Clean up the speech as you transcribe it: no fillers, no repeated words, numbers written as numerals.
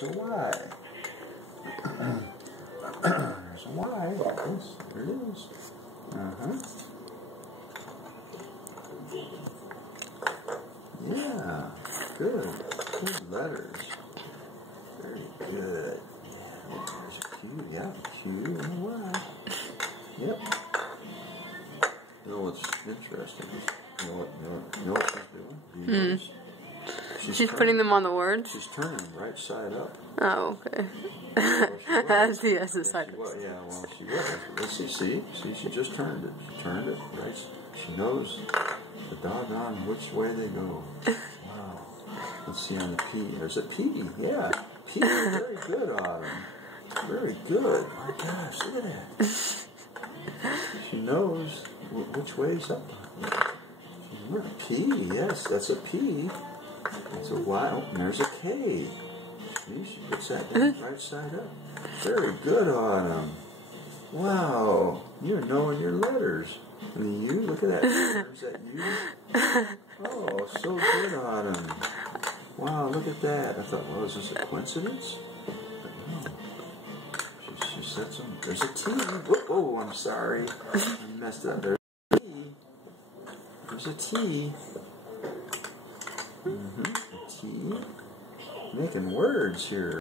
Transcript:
there's a Y. There's a Y. Yes, there it is. Yeah, good. Good letters. Very good. Yeah, there's a Q. Yeah, Q and a Y. Yep. You know what's interesting is, you know what she's doing? Do you notice? She's putting them on the words? She's turning them right side up. Oh, okay. As the S is side up. Yeah, well, she was. Let's see, she just turned it. She turned it right. She knows the doggone which way they go. Wow. Let's see on the P. There's a P. Yeah. P. Very good, Autumn. Very good. My gosh, look at that. She knows which way's up. P. Yes, that's a P. That's a Y. Oh, and there's a K. She puts that down right side up. Very good, Autumn. Wow. You're knowing your letters. I mean, you, look at that. Is that you? Oh, so good, Autumn. Wow, look at that. I thought, well, is this a coincidence? But no. She said something. There's a T. Oh, I'm sorry. I messed up. There's a T. There's a T. A T. Making words here.